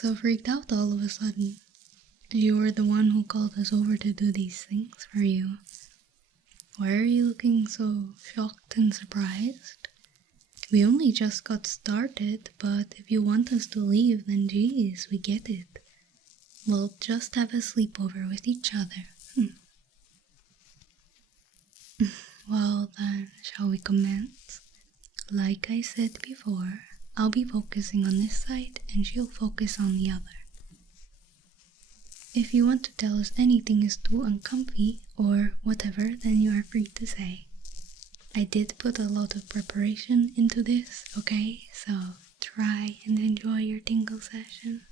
so freaked out all of a sudden? You were the one who called us over to do these things for you. Why are you looking so shocked and surprised? We only just got started, but if you want us to leave, then geez, we get it. We'll just have a sleepover with each other. Well then, shall we commence? Like I said before, I'll be focusing on this side and she'll focus on the other. If you want to tell us anything is too uncomfy or whatever, then you are free to say. I did put a lot of preparation into this, okay? So try and enjoy your tingle session.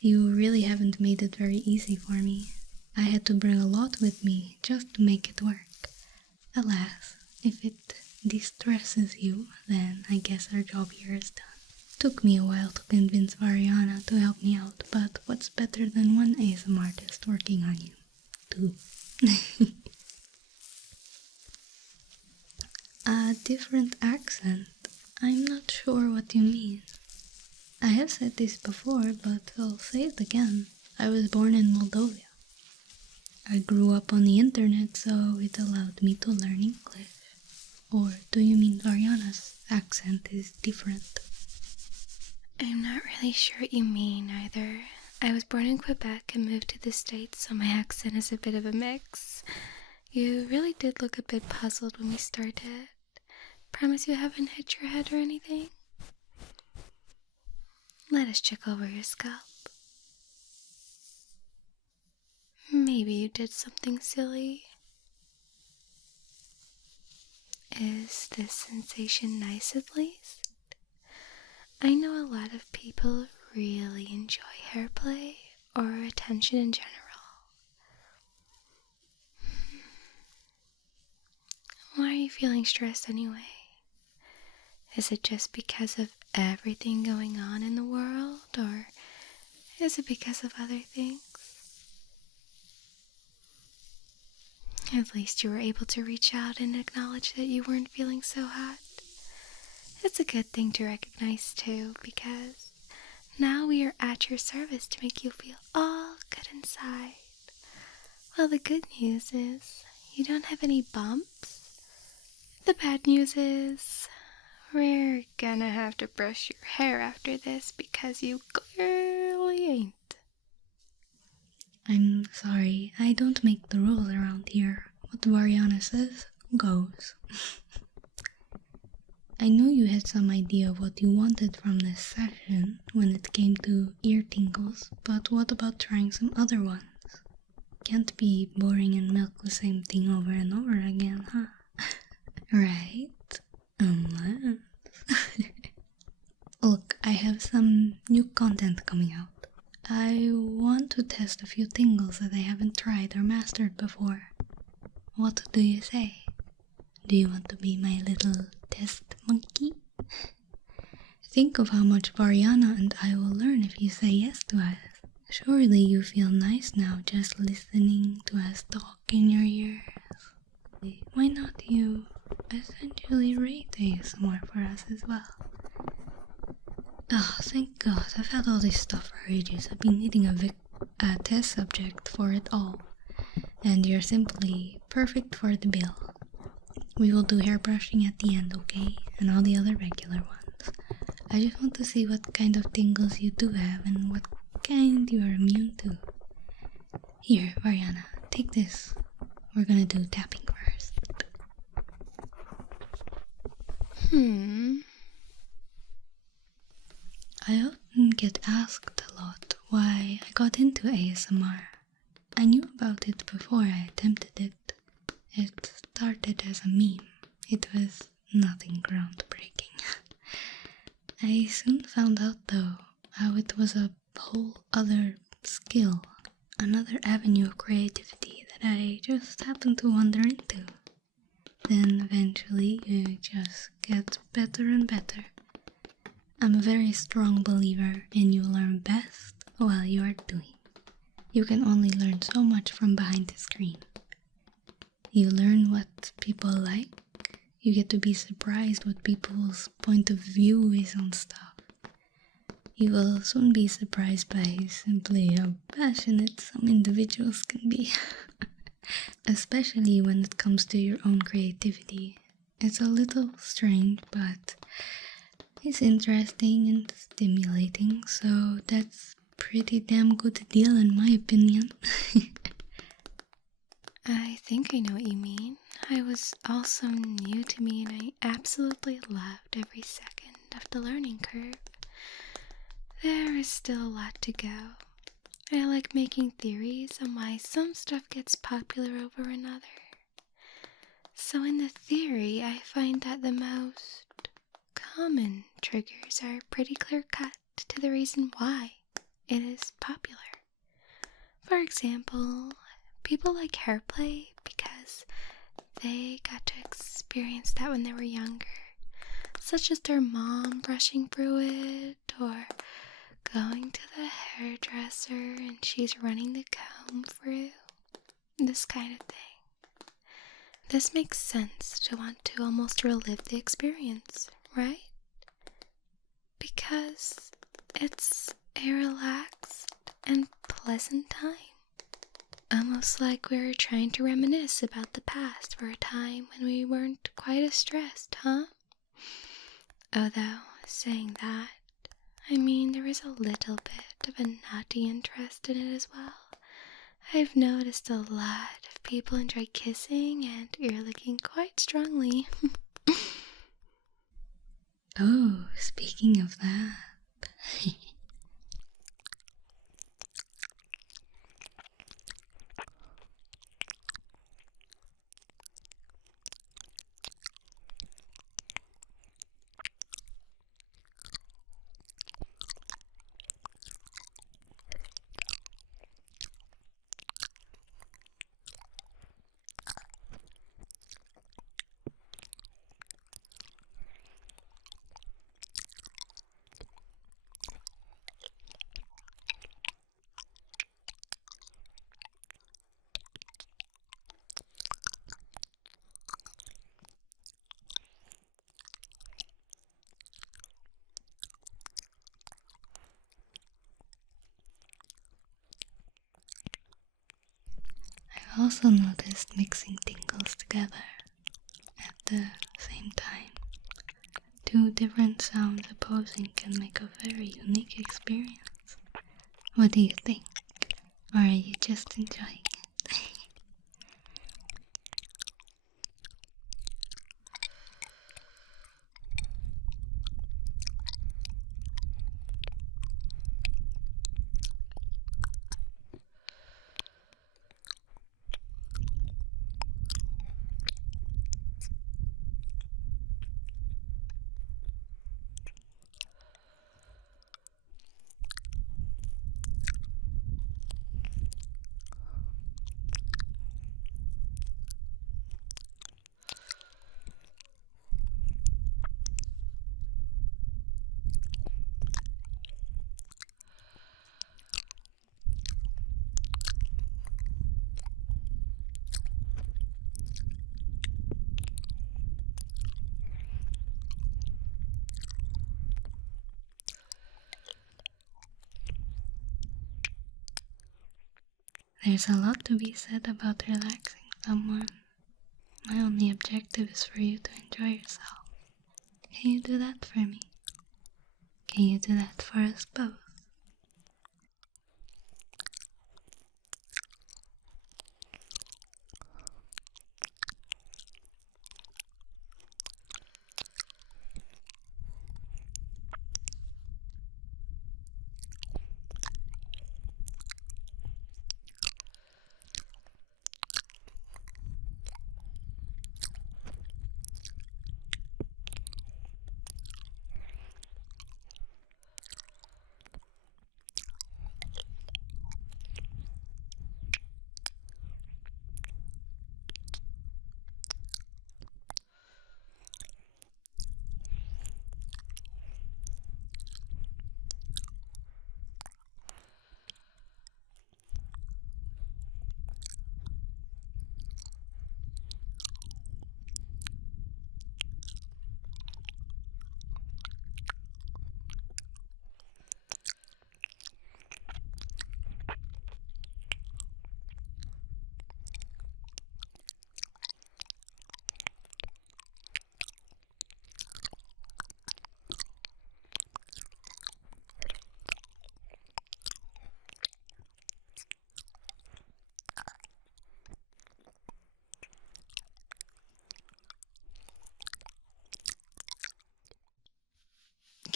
You really haven't made it very easy for me. I had to bring a lot with me just to make it work. Alas, if it distresses you, then I guess our job here is done. Took me a while to convince Varyunya to help me out, but what's better than one ASMR artist working on you? Two. A different accent? I'm not sure what you mean. I have said this before, but I'll say it again. I was born in Moldova. I grew up on the internet, so it allowed me to learn English. Or do you mean Varyunya's accent is different? I'm not really sure what you mean either. I was born in Quebec and moved to the States, so my accent is a bit of a mix. You really did look a bit puzzled when we started. Promise you haven't hit your head or anything? Let us check over your scalp. Maybe you did something silly. Is this sensation nice at least? I know a lot of people really enjoy hair play or attention in general. Why are you feeling stressed anyway? Is it just because of everything going on in the world, or is it because of other things? At least you were able to reach out and acknowledge that you weren't feeling so hot. It's a good thing to recognize too, because now we are at your service to make you feel all good inside. Well, the good news is you don't have any bumps. The bad news is we're gonna have to brush your hair after this because you clearly ain't. I'm sorry, I don't make the rules around here. What Varyunya says, goes. I know you had some idea of what you wanted from this session when it came to ear tingles, but what about trying some other ones? Can't be boring and milk the same thing over and over again, huh? Right? Unless... Look, I have some new content coming out. I want to test a few tingles that I haven't tried or mastered before. What do you say? Do you want to be my little test monkey? Think of how much Varyunya and I will learn if you say yes to us. Surely you feel nice now just listening to us talk in your ears. Why not you essentially rate ASMR for us as well? Oh, thank God, I've had all this stuff for ages. I've been needing a test subject for it all. And you're simply perfect for the bill. We will do hair brushing at the end, okay? And all the other regular ones. I just want to see what kind of tingles you do have and what kind you are immune to. Here, Varyunya, take this. We're gonna do tapping first. I often get asked a lot why I got into ASMR. I knew about it before I attempted it. It started as a meme. It was nothing groundbreaking. I soon found out though how it was a whole other skill, another avenue of creativity that I just happened to wander into. Then eventually you just get better and better. I'm a very strong believer in you learn best while you are doing. You can only learn so much from behind the screen. You learn what people like. You get to be surprised what people's point of view is on stuff. You will soon be surprised by simply how passionate some individuals can be. Especially when it comes to your own creativity. It's a little strange, but it's interesting and stimulating, so that's pretty damn good deal in my opinion. I think I know what you mean. I was also new to me and I absolutely loved every second of the learning curve. There is still a lot to go. I like making theories on why some stuff gets popular over another. So in the theory, I find that the most common triggers are pretty clear cut to the reason why it is popular. For example, people like hair play because they got to experience that when they were younger, such as their mom brushing through it, or going to the hairdresser and she's running the comb through, this kind of thing. This makes sense to want to almost relive the experience, right? Because it's a relaxed and pleasant time. Almost like we're trying to reminisce about the past for a time when we weren't quite as stressed, huh? Although, saying that, I mean there is a little bit of a naughty interest in it as well. I've noticed a lot of people enjoy kissing and ear-licking quite strongly. Oh, speaking of that. I also noticed mixing tingles together at the same time. Two different sounds opposing can make a very unique experience. What do you think? Or are you just enjoying it? There's a lot to be said about relaxing someone. My only objective is for you to enjoy yourself. Can you do that for me? Can you do that for us both?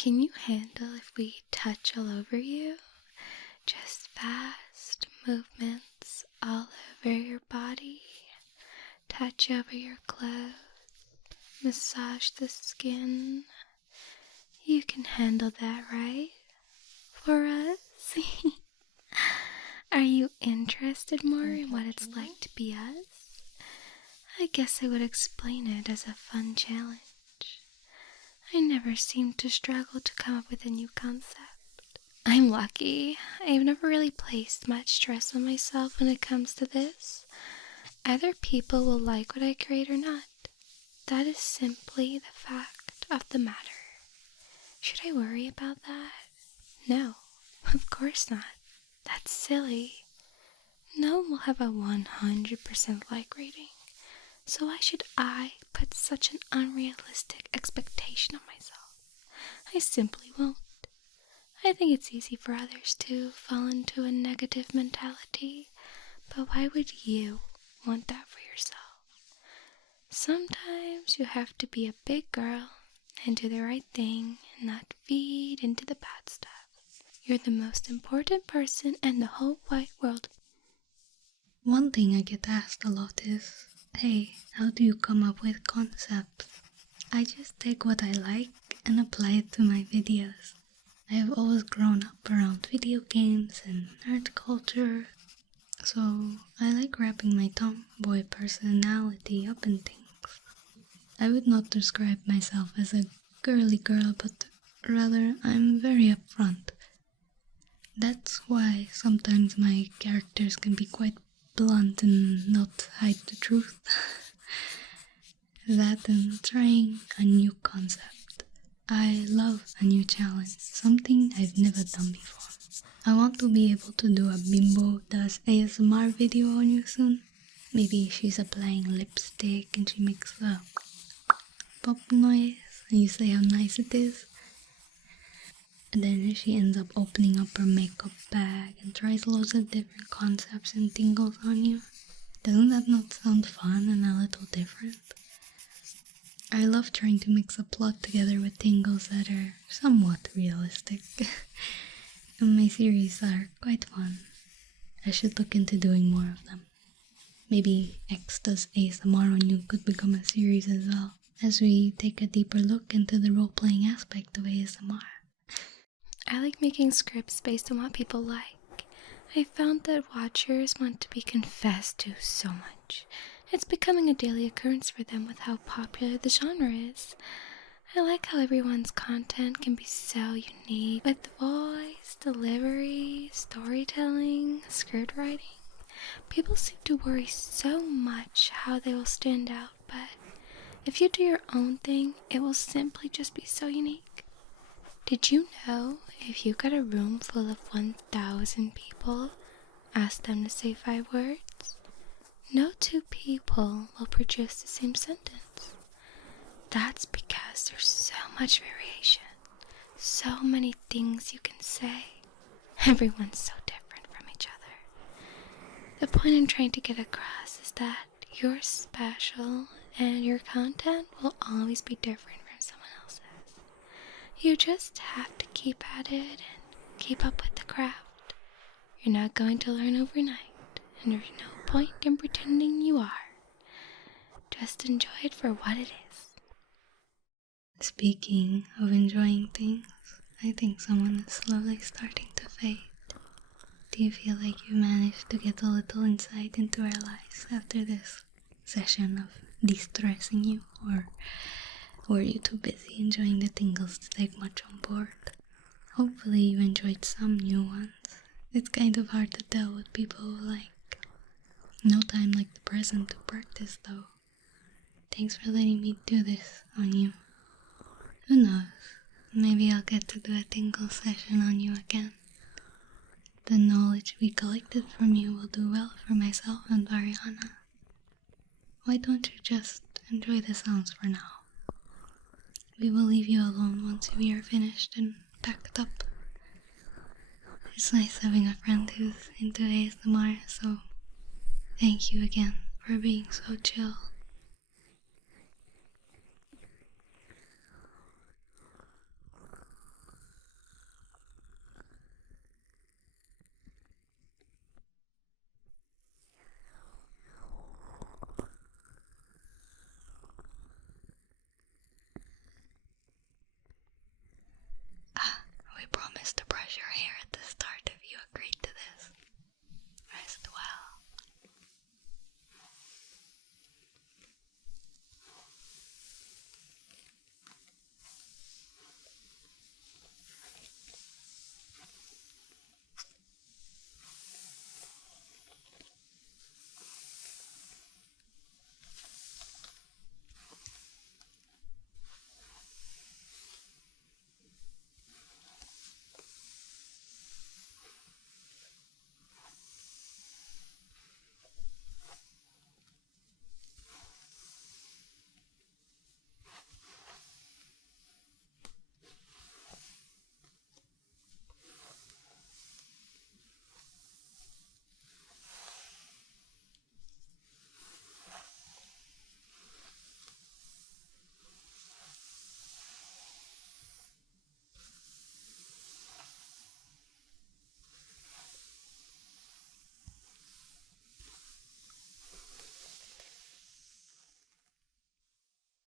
Can you handle if we touch all over you? Just fast movements all over your body. Touch over your clothes. Massage the skin. You can handle that, right? For us? Are you interested more in what it's like to be us? I guess I would explain it as a fun challenge. I never seem to struggle to come up with a new concept. I'm lucky. I've never really placed much stress on myself when it comes to this. Either people will like what I create or not. That is simply the fact of the matter. Should I worry about that? No, of course not. That's silly. No one will have a 100% like rating. So why should I put such an unrealistic expectation on myself? I simply won't. I think it's easy for others to fall into a negative mentality, but why would you want that for yourself? Sometimes you have to be a big girl and do the right thing and not feed into the bad stuff. You're the most important person in the whole wide world. One thing I get asked a lot is, hey, how do you come up with concepts? I just take what I like and apply it to my videos. I've always grown up around video games and nerd culture, so I like wrapping my tomboy personality up in things. I would not describe myself as a girly girl, but rather I'm very upfront. That's why sometimes my characters can be quite blunt and not hide the truth. That and trying a new concept. I love a new challenge, something I've never done before. I want to be able to do a bimbo does ASMR video on you soon. Maybe she's applying lipstick and she makes a pop noise and you say how nice it is. And then she ends up opening up her makeup bag and tries loads of different concepts and tingles on you. Doesn't that not sound fun and a little different? I love trying to mix a plot together with tingles that are somewhat realistic. And my series are quite fun. I should look into doing more of them. Maybe X Does ASMR on You could become a series as well, as we take a deeper look into the role-playing aspect of ASMR. I like making scripts based on what people like. I found that watchers want to be confessed to so much. It's becoming a daily occurrence for them with how popular the genre is. I like how everyone's content can be so unique, with voice, delivery, storytelling, script writing. People seem to worry so much how they will stand out, but if you do your own thing, it will simply just be so unique. Did you know if you got a room full of 1,000 people, ask them to say 5 words, no 2 people will produce the same sentence? That's because there's so much variation, so many things you can say. Everyone's so different from each other. The point I'm trying to get across is that you're special and your content will always be different from someone else's. You just have to keep at it and keep up with the craft. You're not going to learn overnight, and there's no point in pretending you are. Just enjoy it for what it is. Speaking of enjoying things, I think someone is slowly starting to fade. Do you feel like you managed to get a little insight into our lives after this session of de-stressing you, or were you too busy enjoying the tingles to take much on board? Hopefully you enjoyed some new ones. It's kind of hard to tell what people like. No time like the present to practice though. Thanks for letting me do this on you. Who knows, maybe I'll get to do a tingle session on you again. The knowledge we collected from you will do well for myself and Varyunya. Why don't you just enjoy the sounds for now? We will leave you alone once we are finished and packed up. It's nice having a friend who's into ASMR, so thank you again for being so chill.